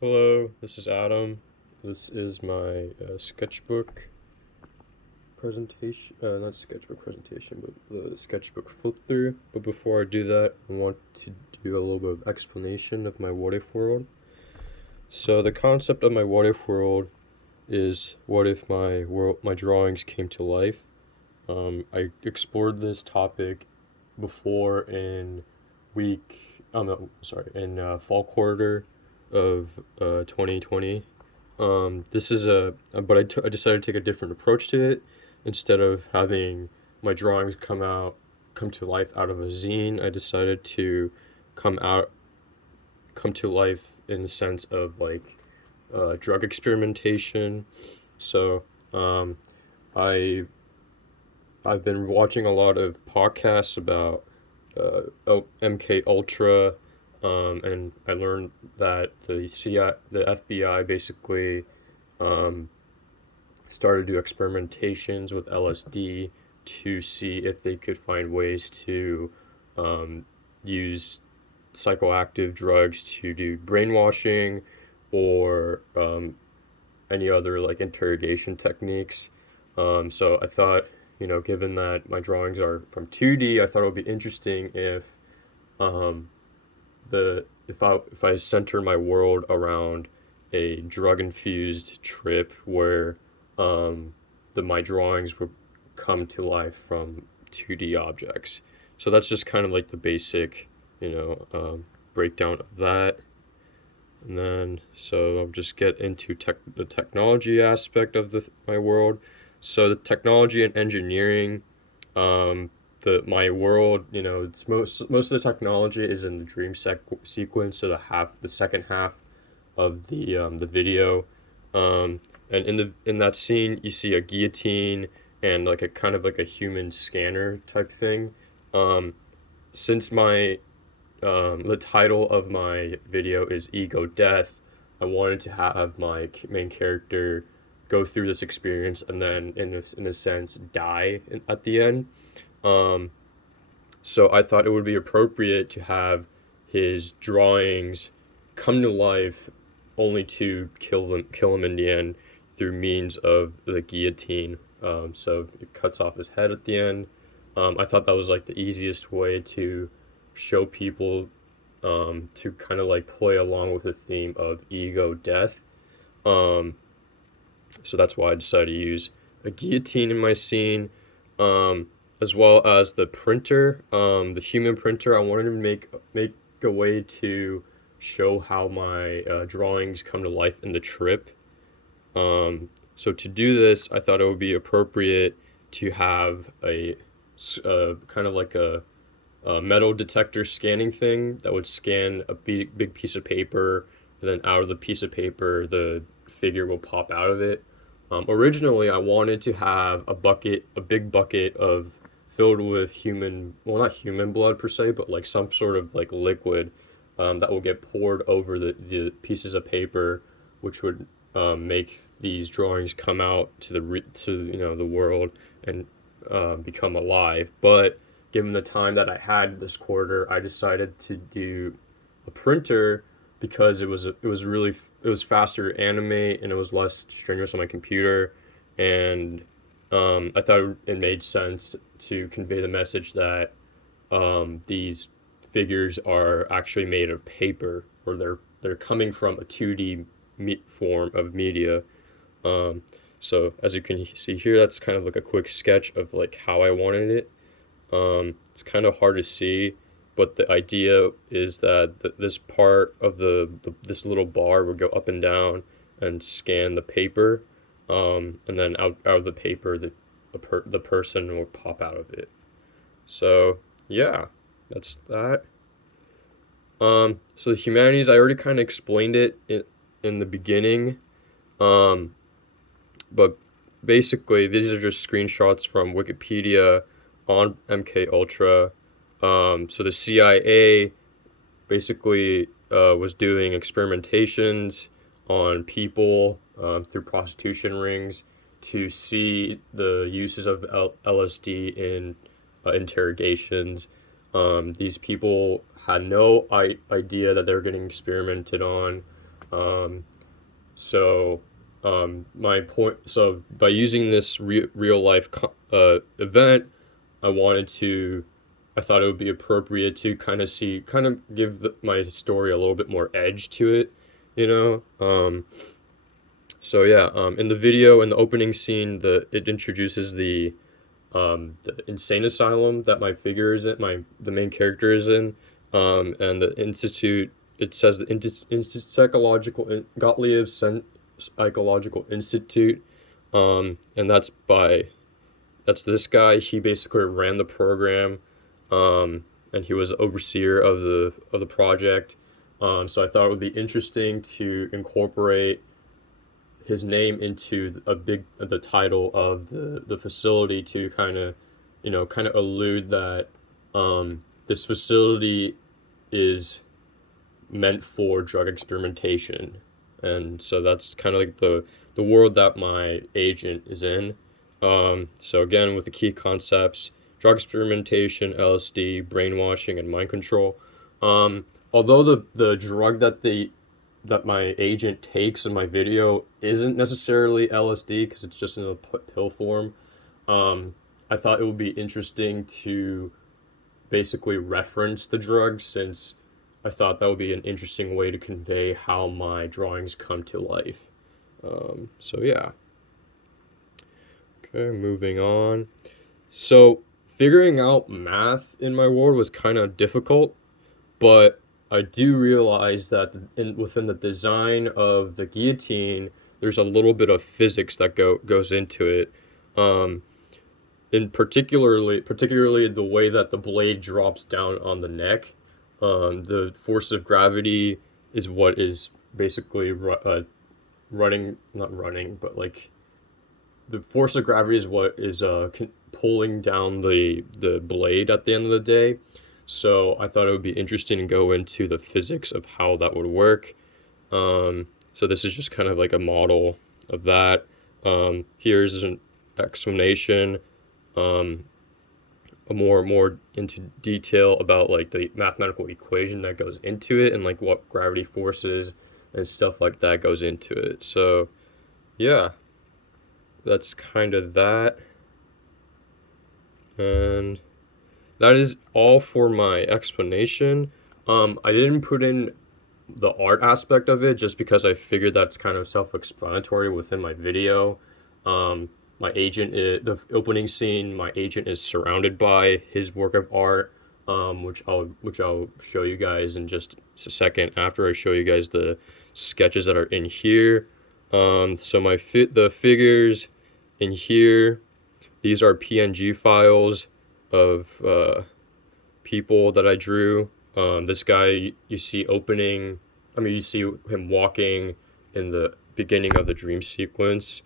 Hello, this is Adam. This is my sketchbook presentation. Not sketchbook presentation, but the sketchbook flip through. But before I do that, I want to do a little bit of explanation of my what if world. So the concept of my what if world is what if my drawings came to life. I explored this topic before in fall quarter of 2020. This is I decided to take a different approach to it. Instead of having my drawings come to life out of a zine, I decided to come out, come to life in the sense of like drug experimentation. So, um, I I've been watching a lot of podcasts about MK Ultra, and I learned that the FBI basically um, started to do experimentations with LSD to see if they could find ways to use psychoactive drugs to do brainwashing or any other like interrogation techniques. So I thought, given that my drawings are from 2D, I thought it would be interesting if um, if I center my world around a drug infused trip where my drawings would come to life from 2D objects. So that's just kind of like the basic, breakdown of that. And then, so I'll just get into the technology aspect of my world. So the technology and engineering, my world, it's most of the technology is in the sequence. So the second half of the video, and in that scene, you see a guillotine and like a kind of like a human scanner type thing. Um, since my the title of my video is Ego Death. I wanted to have my main character go through this experience and then, in a sense, die at the end. Um, so I thought it would be appropriate to have his drawings come to life, only to kill him in the end through means of the guillotine. So it cuts off his head at the end. I thought that was like the easiest way to show people, to kind of like play along with the theme of ego death. Um, so that's why I decided to use a guillotine in my scene, as well as the printer, the human printer. I wanted to make a way to show how my drawings come to life in the trip. So to do this, I thought it would be appropriate to have a kind of like a metal detector scanning thing that would scan a big piece of paper, and then out of the piece of paper, the figure will pop out of it. Originally, I wanted to have a big bucket of filled with well, not human blood per se, but like some sort of like liquid, that will get poured over the pieces of paper, which would make these drawings come out to the world and become alive. But given the time that I had this quarter, I decided to do a printer because it was faster to animate and it was less strenuous on my computer, and I thought it made sense to convey the message that these figures are actually made of paper, or they're coming from a 2D form of media. Um, so as you can see here, that's kind of like a quick sketch of like how I wanted it. It's kind of hard to see, but the idea is that this part of this little bar would go up and down and scan the paper, and then out of the paper, the person will pop out of it. So yeah, that's that. So the humanities, I already kind of explained it in the beginning, um, but basically these are just screenshots from Wikipedia on MK Ultra. So the CIA basically was doing experimentations on people, through prostitution rings, to see the uses of LSD in interrogations. These people had no idea that they were getting experimented on. So, my point. So by using this real life event, I wanted to. I thought it would be appropriate to kind of give my story a little bit more edge to it, you know. So yeah, in the video, in the opening scene, it introduces the insane asylum that my figure is in, the main character is in, and the institute. It says the Gottlieb Psychological Institute, and that's this guy. He basically ran the program, and he was overseer of the project. So I thought it would be interesting to incorporate his name into the title of the facility to kind of allude that this facility is meant for drug experimentation, and so that's kind of like the world that my agent is in. So again, with the key concepts: drug experimentation, LSD, brainwashing, and mind control. Although the drug that my agent takes in my video isn't necessarily LSD because it's just in a pill form, I thought it would be interesting to basically reference the drug, since I thought that would be an interesting way to convey how my drawings come to life. So yeah. Okay, moving on. So figuring out math in my world was kind of difficult, but I do realize that within the design of the guillotine, there's a little bit of physics that goes into it. Um, in particularly the way that the blade drops down on the neck. The force of gravity is what is basically running, not running, but like the force of gravity is what is pulling down the blade at the end of the day. So I thought it would be interesting to go into the physics of how that would work. So this is just kind of like a model of that. Here's an explanation, a more into detail about like the mathematical equation that goes into it and like what gravity forces and stuff like that goes into it. So yeah, that's kind of that. And that is all for my explanation. I didn't put in the art aspect of it just because I figured that's kind of self-explanatory within my video. My agent, the opening scene, my agent is surrounded by his work of art, which I'll show you guys in just a second after I show you guys the sketches that are in here. So the figures in here, these are PNG files of people that I drew. This guy you see you see him walking in the beginning of the dream sequence.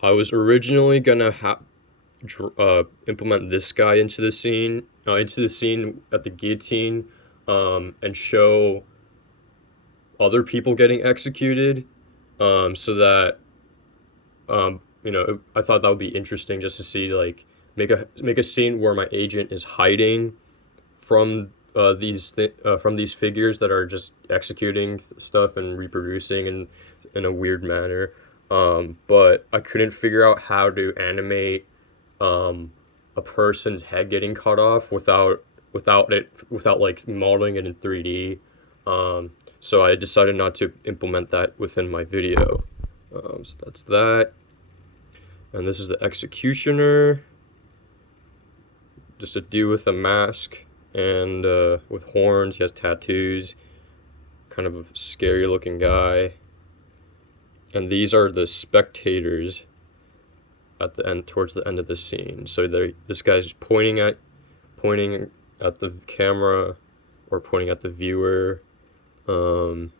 I was originally gonna implement this guy into the scene at the guillotine, and show other people getting executed, so that I thought that would be interesting just to see, like, make a scene where my agent is hiding from from these figures that are just executing stuff and reproducing in a weird manner. But I couldn't figure out how to animate a person's head getting cut off without like modeling it in 3D. So I decided not to implement that within my video. So that's that. And this is the executioner. Just a dude with a mask and with horns. He has tattoos. Kind of a scary looking guy. And these are the spectators at the end, towards the end of the scene. So this guy's pointing at the camera or pointing at the viewer. And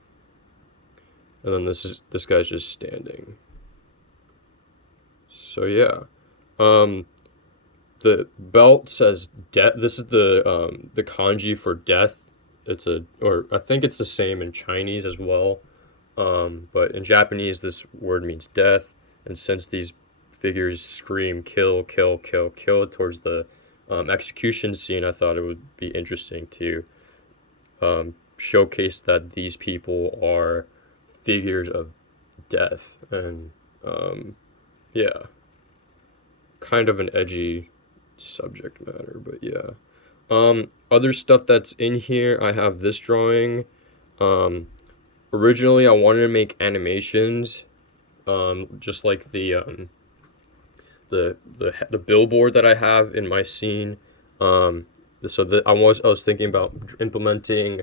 then this guy's just standing. So yeah. The belt says death. This is the kanji for death. Or I think it's the same in Chinese as well. But in Japanese, this word means death. And since these figures scream kill, kill, kill, kill towards the execution scene, I thought it would be interesting to showcase that these people are figures of death, and yeah, kind of an edgy subject matter, but yeah. Other stuff that's in here, I have this drawing. Um, Originally, I wanted to make animations, just like the billboard that I have in my scene. Um, I was thinking about implementing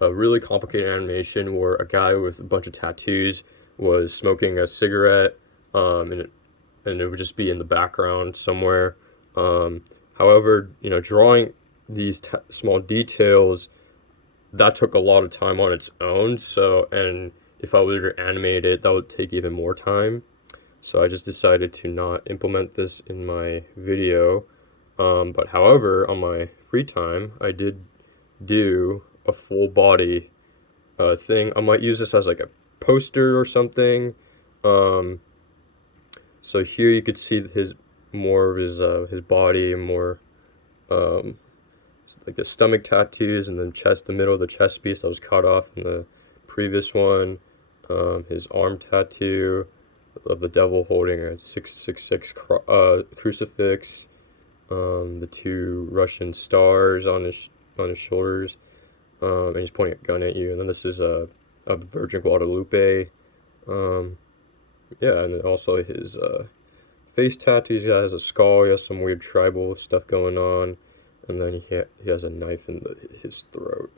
a really complicated animation where a guy with a bunch of tattoos was smoking a cigarette, and it would just be in the background somewhere. Um, However, drawing these small details, that took a lot of time on its own. So, and if I were to animate it, that would take even more time. So I just decided to not implement this in my video. But however, on my free time, I did do a full body thing. I might use this as like a poster or something. Um, so here you could see more of his body, and more um, like the stomach tattoos, and then the middle of the chest piece that was cut off in the previous one. His arm tattoo of the devil holding a 666 crucifix. The two Russian stars on his shoulders, and he's pointing a gun at you. And then this is a Virgin Guadalupe. Um, yeah, and then also his face tattoos. He has a skull. He has some weird tribal stuff going on, and then he has a knife in his throat.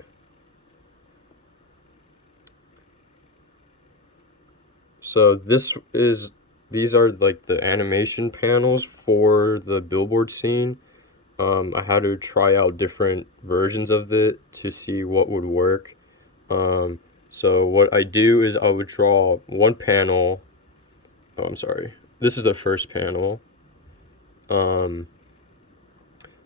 So these are like the animation panels for the billboard scene. I had to try out different versions of it to see what would work. So what I do is I would draw one panel. Oh, I'm sorry. This is the first panel. Um,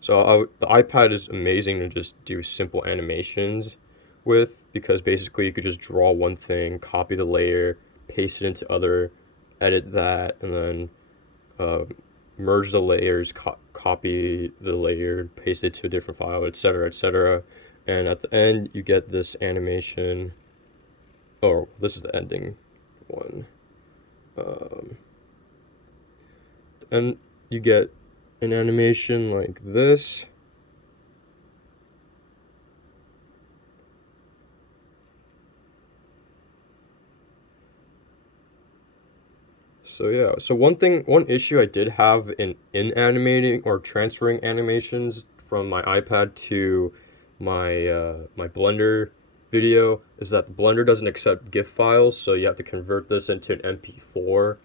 the iPad is amazing to just do simple animations with, because basically you could just draw one thing, copy the layer, paste it into other, edit that, and then uh, merge the layers, copy the layer, paste it to a different file, etc., etc. And at the end, you get this animation. Oh, this is the ending one. Um, and you get an animation like this. So yeah, so one issue I did have in animating or transferring animations from my iPad to my Blender video is that the Blender doesn't accept GIF files, so you have to convert this into an MP4,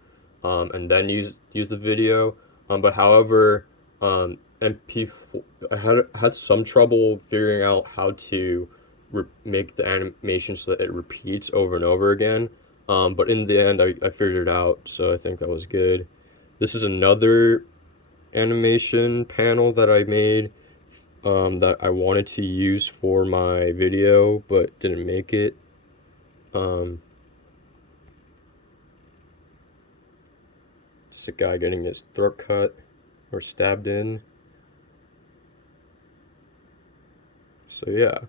and then use the video. But however, MP4, I had some trouble figuring out how to make the animation so that it repeats over and over again. But in the end, I figured it out, so I think that was good. This is another animation panel that I made, that I wanted to use for my video, but didn't make it. Um, just a guy getting his throat cut or stabbed in. So yeah.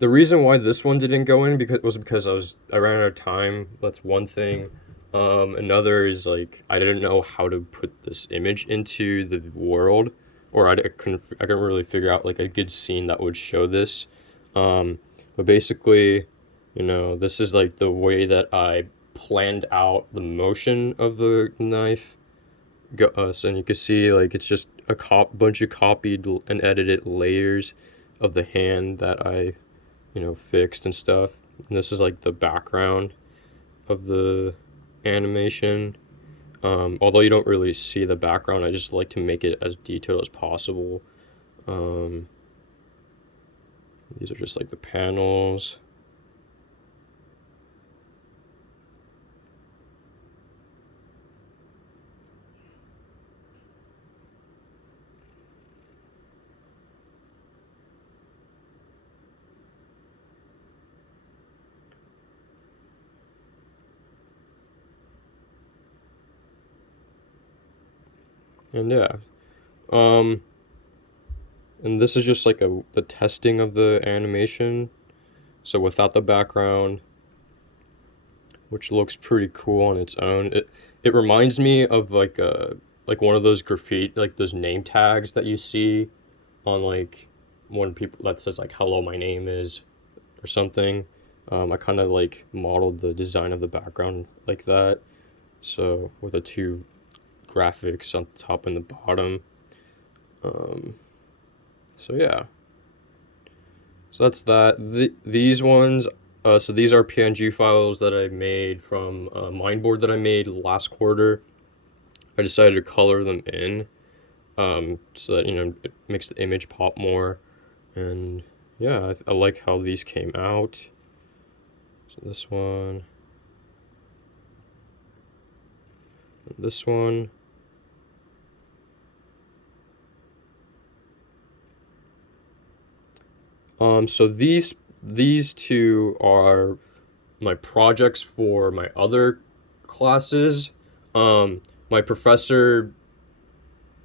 The reason why this one didn't go in because I ran out of time. That's one thing. Another is like I didn't know how to put this image into the world, or I couldn't really figure out like a good scene that would show this. But basically, this is like the way that I planned out the motion of the knife. So, and you can see like it's just a bunch of copied and edited layers of the hand that I fixed and stuff. And this is like the background of the animation. Although you don't really see the background, I just like to make it as detailed as possible. Um, these are just like the panels. And yeah. Um, And this is just like the testing of the animation. So without the background, which looks pretty cool on its own. It reminds me of like one of those graffiti, like those name tags that you see on like when people that says like "Hello, my name is" or something. I kind of like modeled the design of the background like that. So with the two graphics on the top and the bottom. Um, so yeah, so that's that. These ones, so these are PNG files that I made from a Mindboard that I made last quarter. I decided to color them in, so that it makes the image pop more. And yeah, I like how these came out. So this one. So these two are my projects for my other classes. My professor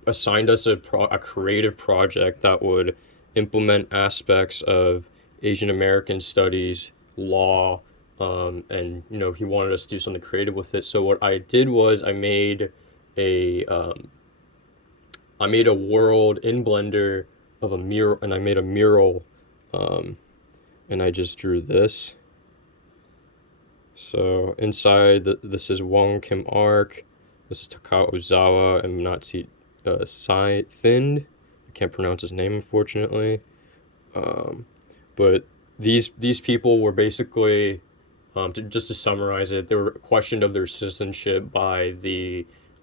assigned us a creative project that would implement aspects of Asian American studies, law, and he wanted us to do something creative with it. So what I did was a I made a world in Blender of a mural, and I made a mural, um, and I just drew this. So inside, this is Wong Kim Ark, this is Takao Ozawa, and Natsi Sai Thind. I can't pronounce his name, unfortunately. Um, but these people were basically, just to summarize it, they were questioned of their citizenship by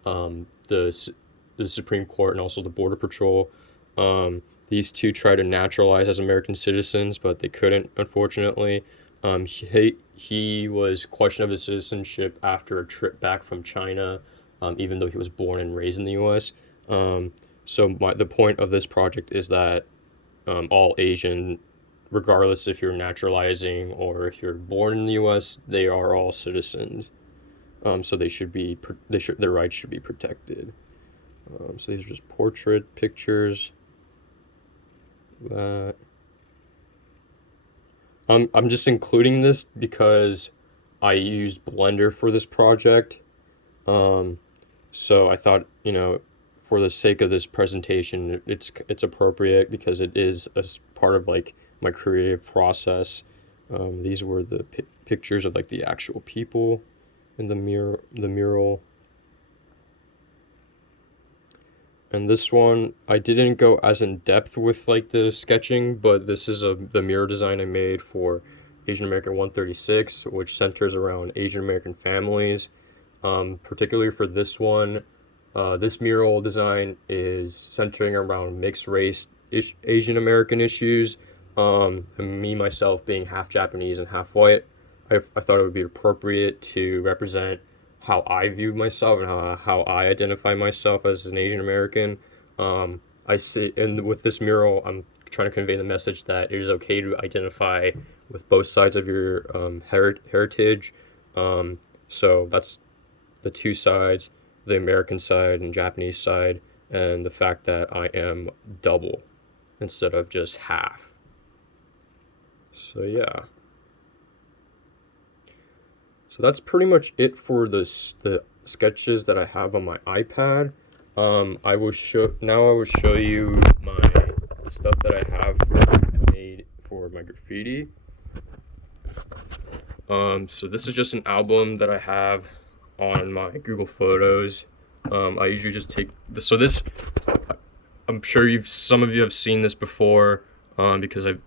um, the the Supreme Court and also the Border Patrol. These two tried to naturalize as American citizens, but they couldn't, unfortunately. He was questioned of his citizenship after a trip back from China, even though he was born and raised in the U.S. So the point of this project is that all Asian, regardless if you're naturalizing or if you're born in the U.S., they are all citizens. So their rights should be protected. So these are just portrait pictures. That I'm just including this because I used Blender for this project. Um, so I thought, for the sake of this presentation, it's appropriate because it is part of like my creative process. These were the pictures of like the actual people in the mural. And this one, I didn't go as in depth with like the sketching, but this is the mirror design I made for Asian American 136, which centers around Asian American families. Particularly for this one, this mural design is centering around mixed race Asian American issues. And me myself being half Japanese and half white, I thought it would be appropriate to represent how I view myself and how I identify myself as an Asian American. I see, and with this mural, I'm trying to convey the message that it is okay to identify with both sides of your heritage. So that's the two sides, the American side and Japanese side, and the fact that I am double instead of just half. So yeah. So that's pretty much it for the sketches that I have on my iPad. I will show you my stuff that I have made for my graffiti. So this is just an album that I have on my Google Photos. I usually just take this. So this, I'm sure some of you have seen this before, because I've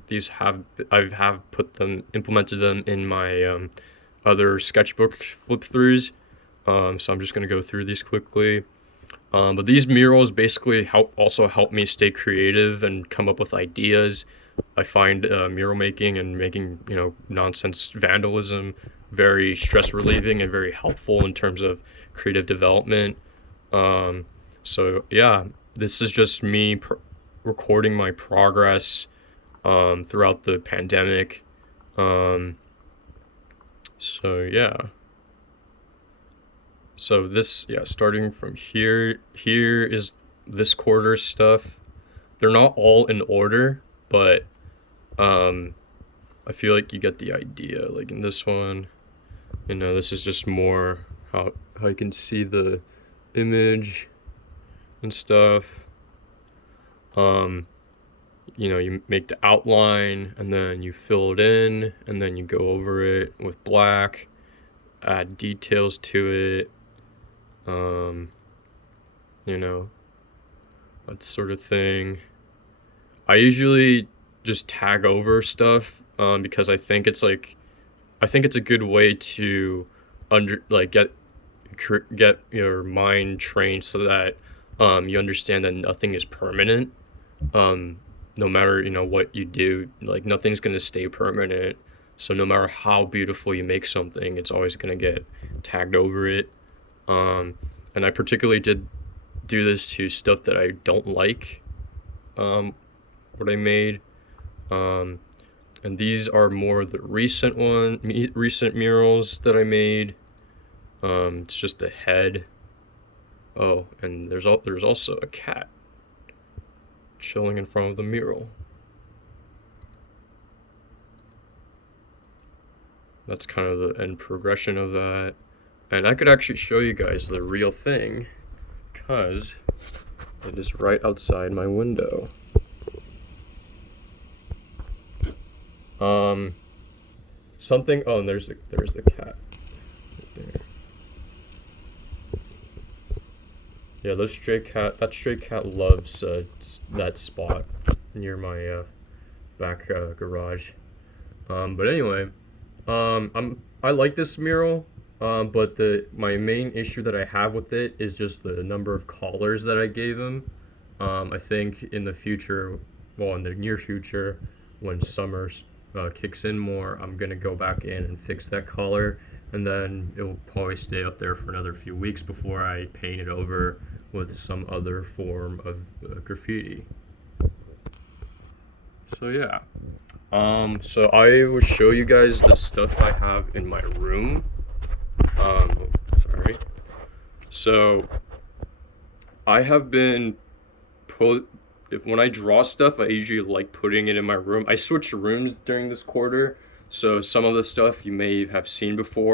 implemented them in my other sketchbook flip throughs. So I'm just gonna go through these quickly. But these murals basically help me stay creative and come up with ideas. I find mural making and making nonsense vandalism very stress relieving and very helpful in terms of creative development. So yeah, this is just me recording my progress throughout the pandemic. So yeah. So starting from here is this quarter's stuff. they're not all in order, but I feel like you get the idea. Like in this one, this is just more how you can see the image and stuff. You make the outline and then you fill it in and then you go over it with black, add details to it, that sort of thing. I usually just tag over stuff because I think it's a good way to get your mind trained so that you understand that nothing is permanent. No matter what you do, like nothing's gonna stay permanent. So no matter how beautiful you make something, it's always gonna get tagged over it. And I particularly did do this to stuff that I don't like, what I made. And these are more the recent murals that I made. It's just the head. Oh, and there's also a cat chilling in front of the mural. That's kind of the end progression of that. And I could actually show you guys the real thing because it is right outside my window. And there's the cat right there. Yeah, that stray cat loves that spot near my back garage. But anyway, I like this mural, but my main issue that I have with it is just the number of collars that I gave him. I think in the near future, when summer kicks in more, I'm gonna go back in and fix that collar, and then it will probably stay up there for another few weeks before I paint it over with some other form of graffiti. So yeah. So I will show you guys the stuff I have in my room. Sorry. So I have been when I draw stuff, I usually like putting it in my room. I switched rooms during this quarter, so some of the stuff you may have seen before